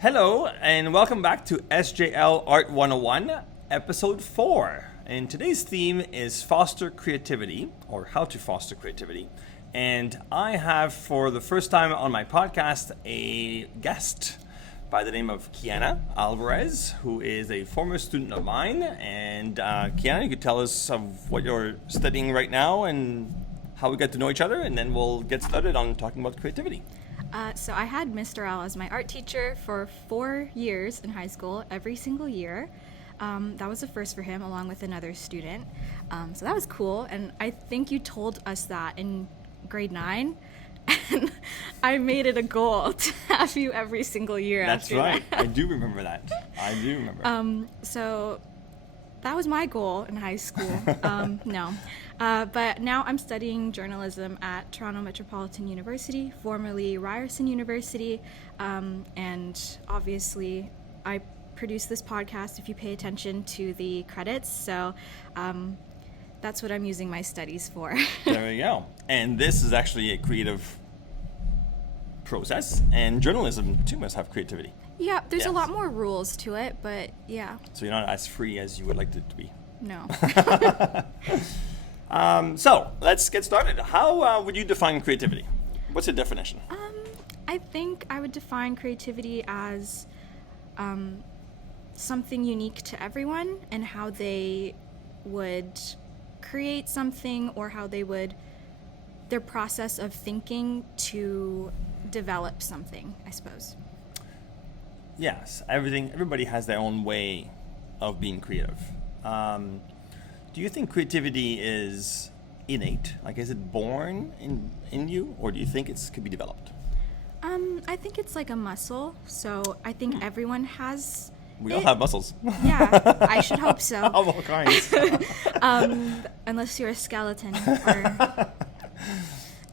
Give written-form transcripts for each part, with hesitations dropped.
Hello, and welcome back to SJL Art 101, Episode 4. And today's theme is foster creativity, or how to foster creativity. And I have, for the first time on my podcast, a guest by the name of Kyana Alvarez, who is a former student of mine. And Kyana, you could tell us of what you're studying right now and how we got to know each other, and then we'll get started on talking about creativity. So I had Mr. Al as my art teacher for 4 years in high school, every single year. That was a first for him, along with another student. So that was cool, and I think you told us that in grade 9, and I made it a goal to have you every single year. That's right. I do remember that. So that was my goal in high school. But now I'm studying journalism at Toronto Metropolitan University, formerly Ryerson University, and obviously I produce this podcast if you pay attention to the credits, so that's what I'm using my studies for. There we go. And this is actually a creative process, and journalism too must have creativity. Yeah, there's a lot more rules to it, but yeah. So you're not as free as you would like it to be. No. So let's get started. How would you define creativity? What's your definition? I think I would define creativity as something unique to everyone, and how they would create something, or how they would, their process of thinking to develop something, I suppose. Yes, everybody has their own way of being creative. Do you think creativity is innate? Like, is it born in you, or do you think it could be developed? I think it's like a muscle, so I think everyone has We all have muscles. Yeah, I should hope so. Of all kinds. Unless you're a skeleton, or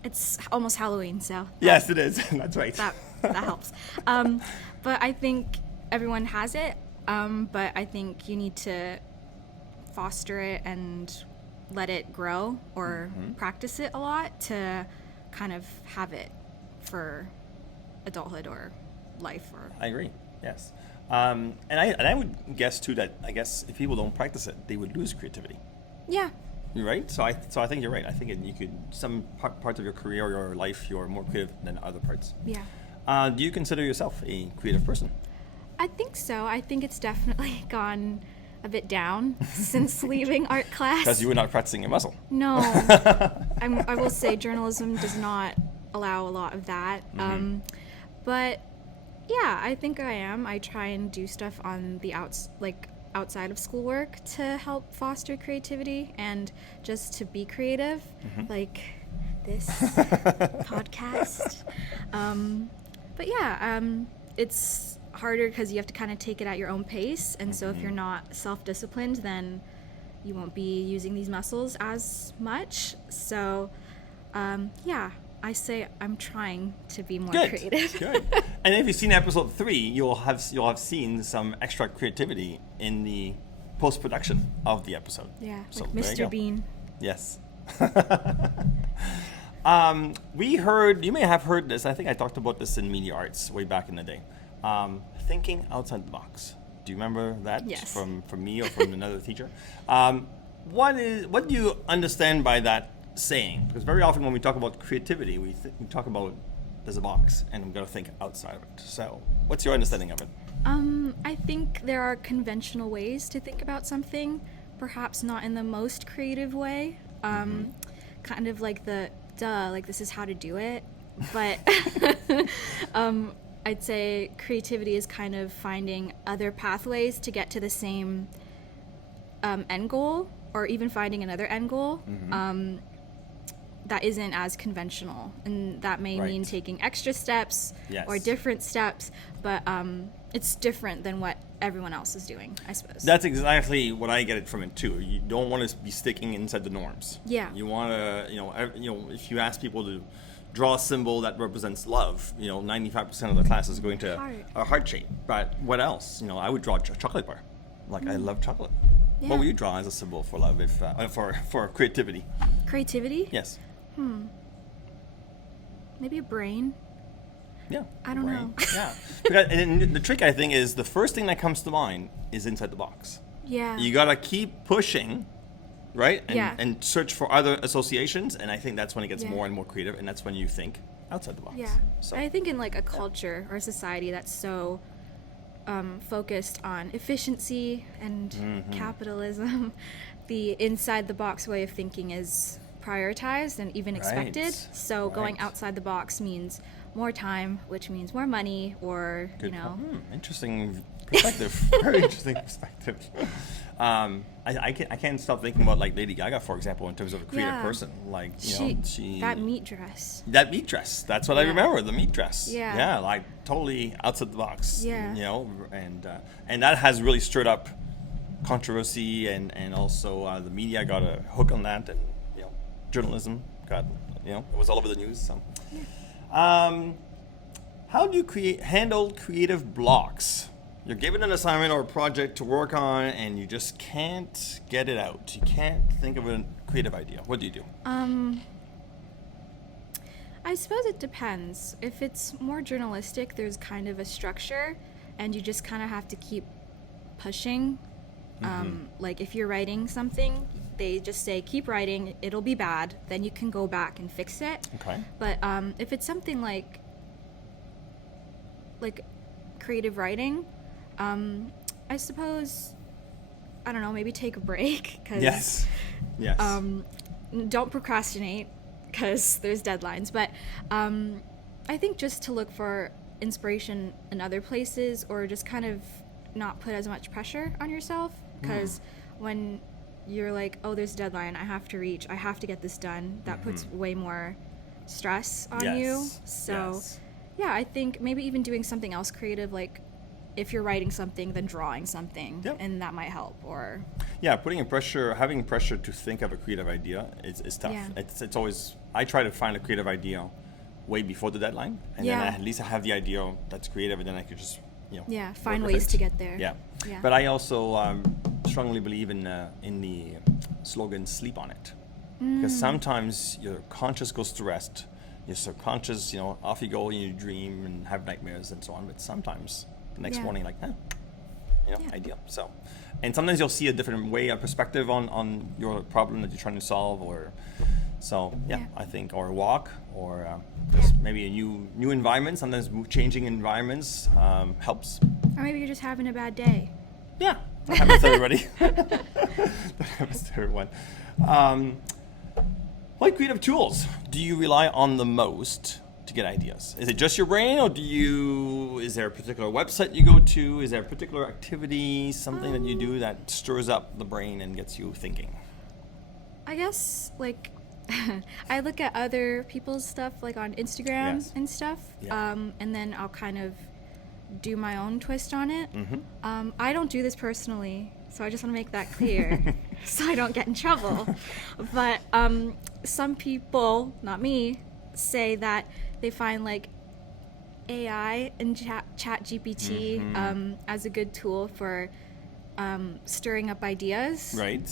it's almost Halloween, so Yes, it is. That's right. that helps. But I think everyone has it, but I think you need to foster it and let it grow, or practice it a lot to kind of have it for adulthood or life. Or I agree. Yes. And I would guess too that I guess if people don't practice it, they would lose creativity. yeah. You're right. So I think you're right. I think you could, some parts of your career or your life, you're more creative than other parts. Yeah. Do you consider yourself a creative person? I think so. I think it's definitely gone a bit down since leaving art class. Because you were not practicing your muscle. No. I will say journalism does not allow a lot of that. But yeah, I think I am. I try and do stuff on the outside of schoolwork to help foster creativity and just to be creative, like this podcast. But yeah, it's harder because you have to kind of take it at your own pace, and so if you're not self-disciplined, then you won't be using these muscles as much. So yeah, I say I'm trying to be more creative. Good. And if you've seen episode 3, you'll have seen some extra creativity in the post-production of the episode. Yeah, So like there you go. Mr. Bean. Yes. You may have heard this. I think I talked about this in media arts way back in the day. Thinking outside the box. Do you remember that? Yes. From me or from another teacher? What do you understand by that saying? Because very often when we talk about creativity, we talk about there's a box and we've got to think outside of it. So what's your understanding of it? I think there are conventional ways to think about something, perhaps not in the most creative way. Kind of like like this is how to do it. But I'd say creativity is kind of finding other pathways to get to the same end goal, or even finding another end goal that isn't as conventional. And that may mean taking extra steps or different steps, but it's different than what everyone else is doing, I suppose. That's exactly what I get it from it too. You don't want to be sticking inside the norms. Yeah. You want to, if you ask people to draw a symbol that represents love, 95% of the class is going to a heart shape. But what else? I would draw a chocolate bar. Like, I love chocolate. Yeah. What would you draw as a symbol for love, if for creativity? Creativity? Yes. Maybe a brain. Yeah. I don't know. Yeah. Because, and the trick, I think, is the first thing that comes to mind is inside the box. Yeah. You got to keep pushing, right? And, Yeah. and search for other associations. And I think that's when it gets Yeah. more and more creative. And that's when you think outside the box. Yeah. So, I think in like a culture or a society that's so focused on efficiency and Mm-hmm. capitalism, the inside the box way of thinking is prioritized and even expected. Right. So going Right. outside the box means more time, which means more money, or good you know. interesting perspective. Very interesting perspective. I can't stop thinking about like Lady Gaga, for example, in terms of a creative Yeah. person. Like, she that meat dress. that meat dress. That's what I Yeah. remember. The meat dress. Yeah. Yeah, like totally outside the box. Yeah. You know, and that has really stirred up controversy, and also the media got a hook on that, and journalism got it was all over the news. So, how do you handle creative blocks? You're given an assignment or a project to work on, and you just can't get it out. You can't think of a creative idea. What do you do? I suppose it depends. If it's more journalistic, there's kind of a structure, and you just kind of have to keep pushing. Like if you're writing something, they just say keep writing, it'll be bad, then you can go back and fix it. Okay. But if it's something like creative writing, I suppose, I don't know, maybe take a break, because Yes. Yes. don't procrastinate because there's deadlines. But I think just to look for inspiration in other places, or just kind of not put as much pressure on yourself, because when you're like, oh, there's a deadline, I have to reach, I have to get this done, that puts way more stress on you. Yes. So Yes. yeah, I think maybe even doing something else creative, like if you're writing something, then drawing something, Yep. and that might help. Or Yeah, having pressure to think of a creative idea is tough. Yeah. It's always, I try to find a creative idea way before the deadline, and Yeah. then at least I have the idea that's creative, and then I could just yeah, work find with ways it. to get there. Yeah. Yeah. But I also strongly believe in the slogan "sleep on it," because sometimes your conscious goes to rest, your subconscious, off you go and you dream and have nightmares and so on. But sometimes the next Yeah. morning, like, Yeah. idea. So, and sometimes you'll see a different way, a perspective on your problem that you're trying to solve, or so. Yeah, Yeah. I think, or a walk, or just maybe a new environment. Sometimes changing environments helps. Or maybe you're just having a bad day. Yeah, that happens to everybody. That happens to everyone. What creative tools do you rely on the most to get ideas? Is it just your brain, or is there a particular website you go to? Is there a particular activity, something that you do that stirs up the brain and gets you thinking? I guess, like, I look at other people's stuff, like on Instagram Yes. and stuff, Yeah. and then I'll kind of do my own twist on it. I don't do this personally, so I just want to make that clear so I don't get in trouble. But some people, not me, say that they find like AI and chat GPT as a good tool for stirring up ideas. Right.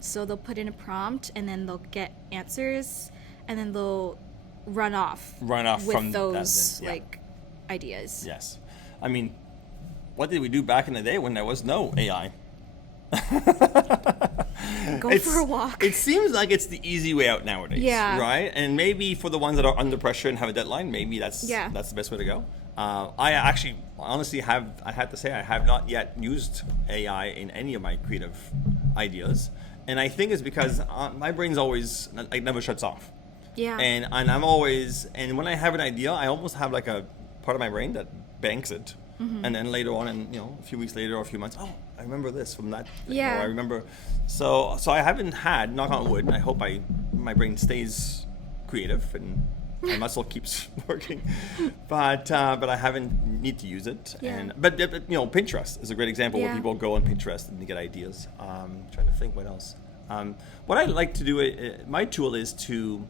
So they'll put in a prompt, and then they'll get answers, and then they'll run off with from those that, yeah. like ideas. Yes. I mean, what did we do back in the day when there was no AI? Go for a walk. It seems like it's the easy way out nowadays. Yeah. Right? And maybe for the ones that are under pressure and have a deadline, maybe that's the best way to go. I actually, honestly, I have to say, I have not yet used AI in any of my creative ideas. And I think it's because my brain's always, like, never shuts off. Yeah. And I'm always, and when I have an idea, I almost have like a part of my brain that banks it. And then later on, and a few weeks later or a few months, oh, I remember this from that. Yeah. Or I remember. So I haven't had, knock on wood, I hope my brain stays creative and my muscle keeps working, but I haven't need to use it. Yeah. And but Pinterest is a great example where Yeah. people go on Pinterest and they get ideas. Trying to think what else. What I like to do, my tool is to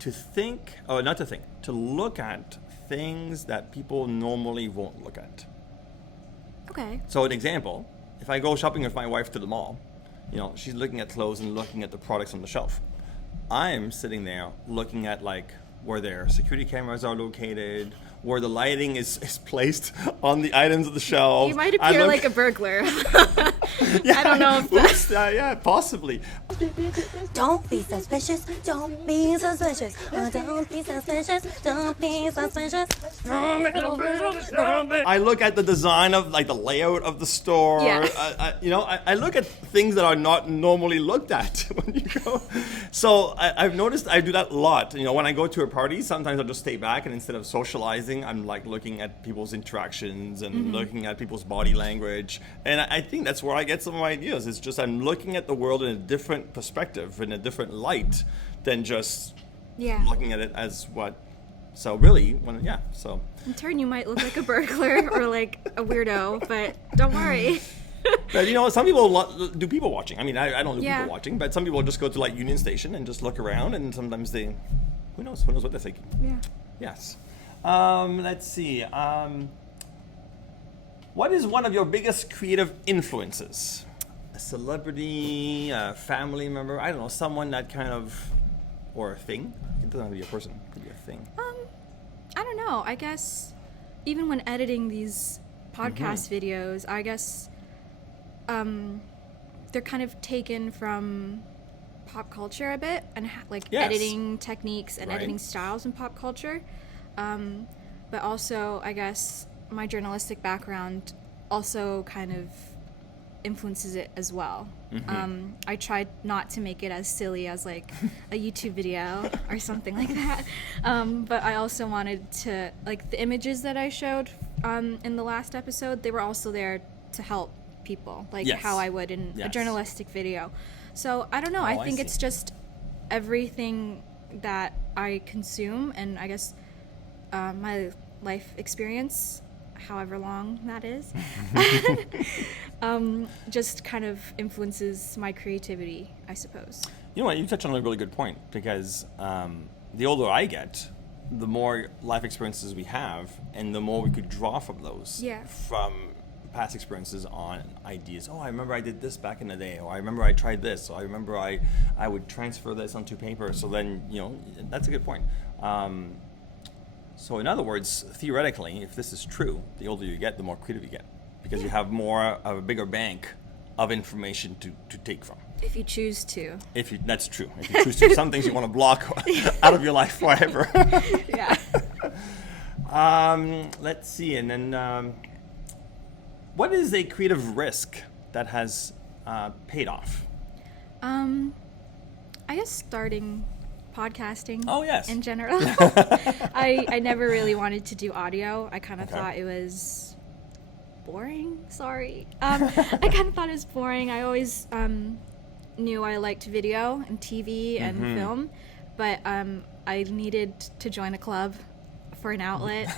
think, or not to think, to look at things that people normally won't look at. Okay. So an example, if I go shopping with my wife to the mall, she's looking at clothes and looking at the products on the shelf. I'm sitting there looking at like where their security cameras are located, where the lighting is placed on the items of the shelf. You might appear like a burglar. Yeah, I don't know if oops, yeah, possibly. Don't be suspicious. Don't be suspicious. Don't be suspicious. Don't be suspicious. I look at the design of like the layout of the store. Yeah. I look at things that are not normally looked at when you go. So I've noticed I do that a lot. When I go to a party, sometimes I'll just stay back, and instead of socializing, I'm like looking at people's interactions and looking at people's body language. And I think that's where I get some of my ideas. It's just I'm looking at the world in a different perspective, in a different light than just looking at it as what. So really, so. In turn, you might look like a burglar or like a weirdo, but don't worry. But some people do people watching. I mean, I don't do people Yeah. watching, but some people just go to like Union Station and just look around, and sometimes who knows what they're thinking. Yeah. Yes. Let's see. What is one of your biggest creative influences? A celebrity, a family member, I don't know, someone that kind of, or a thing? It doesn't have to be a person, it could be a thing. I don't know. I guess even when editing these podcast videos, I guess they're kind of taken from pop culture a bit and Yes. editing techniques and Right. editing styles in pop culture. But also, I guess my journalistic background also kind of influences it as well. I tried not to make it as silly as like a YouTube video or something like that. But I also wanted to, like the images that I showed in the last episode, they were also there to help people, like Yes. how I would in a Yes. journalistic video. So I don't know, I I think see. it's just everything that I consume, and I guess my life experience, however long that is, just kind of influences my creativity, I suppose. You know what? You touched on a really good point, because the older I get, the more life experiences we have, and the more we could draw from those. Yeah. From past experiences on ideas. Oh, I remember I did this back in the day, or I remember I tried this, or I remember I would transfer this onto paper. So then, that's a good point. So in other words, theoretically, if this is true, the older you get, the more creative you get, because you have more of a bigger bank of information to take from. If you choose to. That's true. If you choose to, some things you want to block out of your life forever. Yeah. Let's see, and then what is a creative risk that has paid off? I guess starting podcasting. Oh, yes. In general. I never really wanted to do audio. I kind of Okay. thought it was boring. Sorry. I kind of thought it was boring. I always knew I liked video and TV and film, but I needed to join a club for an outlet,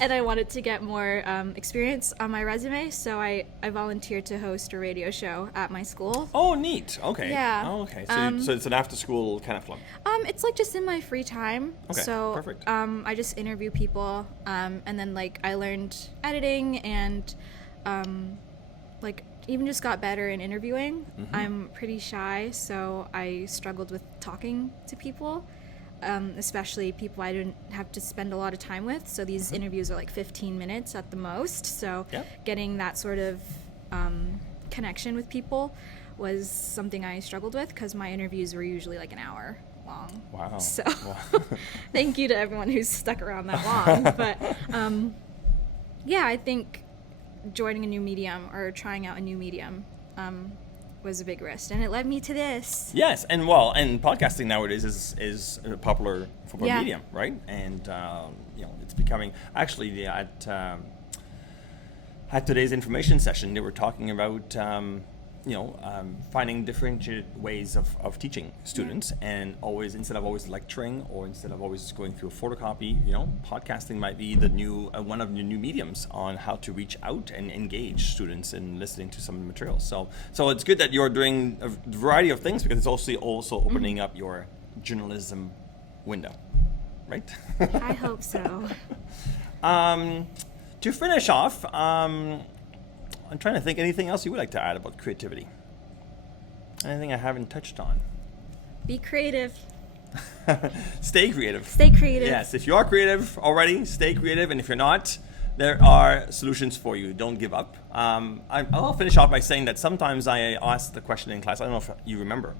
and I wanted to get more experience on my resume, so I volunteered to host a radio show at my school. Oh, neat. Okay. Yeah. Oh, okay. So it's an after-school kind of club. It's like just in my free time. Okay, So perfect. I just interview people, and then like I learned editing and like even just got better in interviewing. I'm pretty shy, so I struggled with talking to people. Especially people I didn't have to spend a lot of time with. So these interviews are like 15 minutes at the most. So Yep. getting that sort of connection with people was something I struggled with, because my interviews were usually like an hour long. Wow. So Wow. thank you to everyone who's stuck around that long. But yeah, I think joining a new medium or trying out a new medium was a big risk, and it led me to this. Yes, and podcasting nowadays is a popular medium, right? And it's becoming actually at today's information session, they were talking about finding differentiated ways of teaching students, and always, instead of always lecturing or instead of always going through a photocopy, podcasting might be the new one of the new mediums on how to reach out and engage students in listening to some of the materials. So it's good that you're doing a variety of things, because it's also opening up your journalism window, right? I hope so. To finish off, I'm trying to think anything else you would like to add about creativity. Anything I haven't touched on? Be creative. Stay creative. Stay creative. Yes, if you are creative already, stay creative. And if you're not, there are solutions for you. Don't give up. I'll finish off by saying that sometimes I ask the question in class. I don't know if you remember.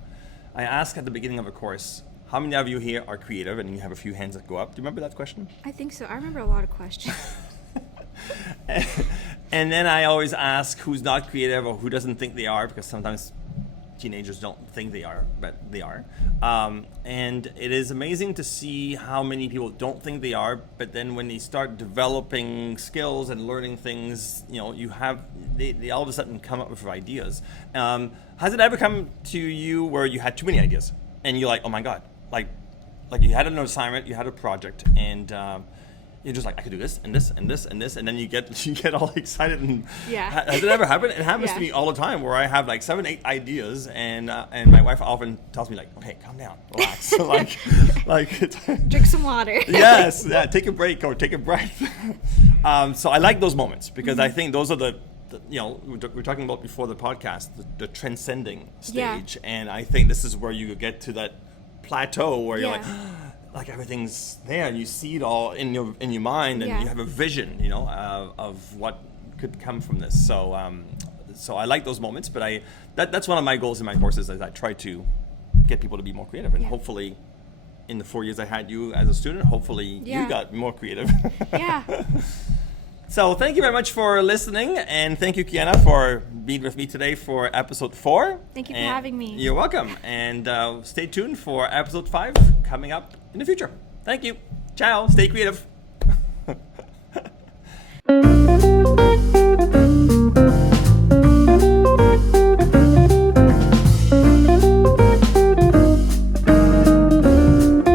I ask at the beginning of a course, how many of you here are creative? And you have a few hands that go up. Do you remember that question? I think so. I remember a lot of questions. And then I always ask who's not creative or who doesn't think they are, because sometimes teenagers don't think they are, but they are. And it is amazing to see how many people don't think they are, but then when they start developing skills and learning things, they all of a sudden come up with ideas. Has it ever come to you where you had too many ideas and you're like, oh my God, like you had an assignment, you had a project, and you're just like, I could do this and this and this and this, and then you get all excited. And Yeah. Has it ever happened? It happens to me all the time, where I have like 7, 8 ideas, and my wife often tells me like, okay, calm down, relax, Drink some water. Yes, yeah, take a break or take a breath. So I like those moments, because I think those are the we're talking about before the podcast, the transcending stage, and I think this is where you get to that plateau where you're like everything's there and you see it all in your mind, and you have a vision, of what could come from this. So I like those moments, but that's one of my goals in my courses, is I try to get people to be more creative, and hopefully in the 4 years I had you as a student, hopefully you got more creative. Yeah. So thank you very much for listening, and thank you, Kyana, for being with me today for episode 4. Thank you for having me. You're welcome, and stay tuned for episode 5 coming up in the future. Thank you. Ciao. Stay creative.